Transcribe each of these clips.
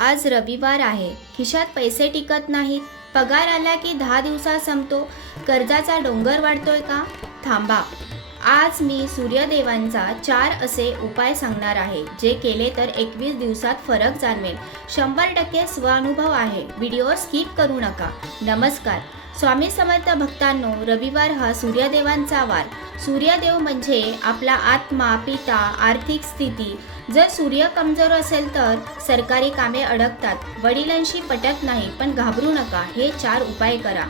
आज रविवार आहे, खिशात पैसे टिकत नाहीत, पगार आला की 10 दिवसात संपतो, कर्जाचा डोंगर वाढतोय का? थांबा. आज मी सूर्यदेवांचा 4 असे उपाय सांगणार आहे, जे केले तर 21 दिवसात फरक जाणवेल. 100% स्वानुभव आहे. व्हिडिओ स्किप करू नका. नमस्कार. स्वामी समर्थ भक्तांनो, रविवार हा सूर्यदेवांचा वार. सूर्यदेव म्हणजे आपला आत्मा, पिता, आर्थिक स्थिती. जर सूर्य कमजोर असेल तर सरकारी कामे अडकतात, वडिलांशी पटत नाही. पण घाबरू नका, हे 4 उपाय करा.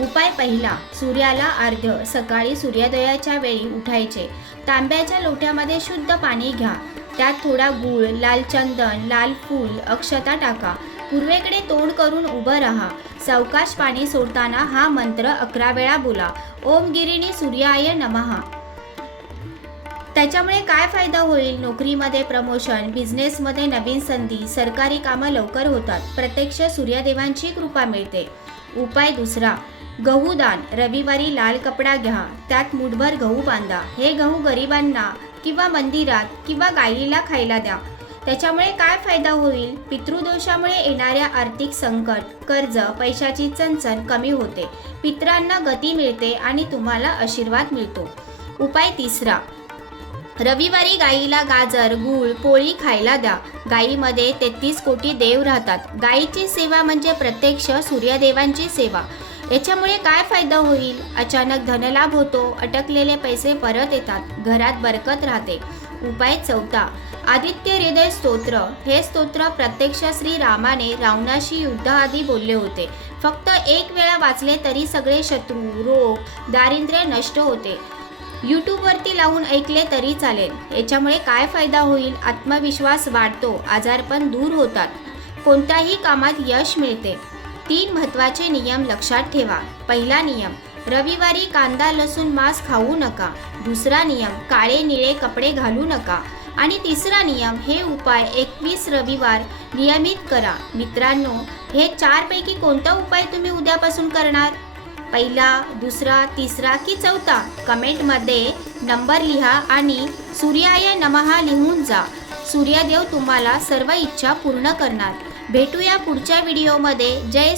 उपाय पहिला, सूर्याला अर्घ्य. सकाळी सूर्योदयाच्या वेळी उठायचे. तांब्याच्या लोट्यामध्ये शुद्ध पाणी घ्या. त्यात थोडा गूळ, लाल चंदन, लाल फूल, अक्षता टाका. पूर्वेकडे तोंड करून उभं राहा. सावकाश पाणी सोडताना हा मंत्र 11 वेळा बोला. ओम गिरिणी सूर्याय नमः. त्याच्यामुळे काय फायदा होईल? नोकरीमध्ये प्रमोशन, बिझनेसमध्ये नवीन संधी, सरकारी कामं लवकर होतात. प्रत्यक्ष सूर्यदेवांची कृपा मिळते. उपाय दुसरा, गहू दान. रविवारी लाल कपडा घ्या, त्यात मुठभर गहू बांधा. हे गहू गरिबांना किंवा मंदिरात किंवा गायीला खायला द्या. त्याच्यामुळे काय फायदा होईल? पितृदोषामुळे येणाऱ्या आर्थिक संकट, कर्ज, पैशाची चणचण कमी होते. पितरांना गती मिळते आणि तुम्हाला आशीर्वाद मिळतो. उपाय तिसरा, रविवारी गायीला गाजर, गूळ, पोळी खायला द्या. गायीमध्ये 33 कोटी देव राहतात. गायीची सेवा म्हणजे प्रत्यक्ष सूर्यदेवांची सेवा. याच्यामुळे काय फायदा होईल? अचानक धनलाभ होतो, अटकलेले पैसे परत येतात, घरात बरकत राहते. उपाय चौथा, आदित्य हृदय स्तोत्र. हे स्तोत्र प्रत्यक्ष श्री रामाने रावणाशी युद्धाआधी बोलले होते. फक्त 1 वेळा वाचले तरी सगळे शत्रू, रोग, दारिद्र्य नष्ट होते. यूट्यूबवरती लावून ऐकले तरी चालेल. याच्यामुळे काय फायदा होईल? आत्मविश्वास वाढतो, आजारपण दूर होतात, कोणत्याही कामात यश मिळते. 3 महत्त्वाचे नियम लक्षात ठेवा. पहिला नियम, रविवारी कांदा, लसूण, मांस खाऊ नका. दुसरा नियम, काळे निळे कपडे घालू नका. आणि तिसरा नियम, हे उपाय 21 रविवार नियमित करा. मित्रांनो, हे 4 पैकी कोणता उपाय तुम्ही उद्यापासून करणार? पहिला, दुसरा, तिसरा की चौथा? कमेंटमध्ये नंबर लिहा आणि सूर्याय नमः लिहून जा. सूर्यदेव तुम्हाला सर्व इच्छा पूर्ण करणार. भेटूया पुढच्या व्हिडिओमध्ये. जय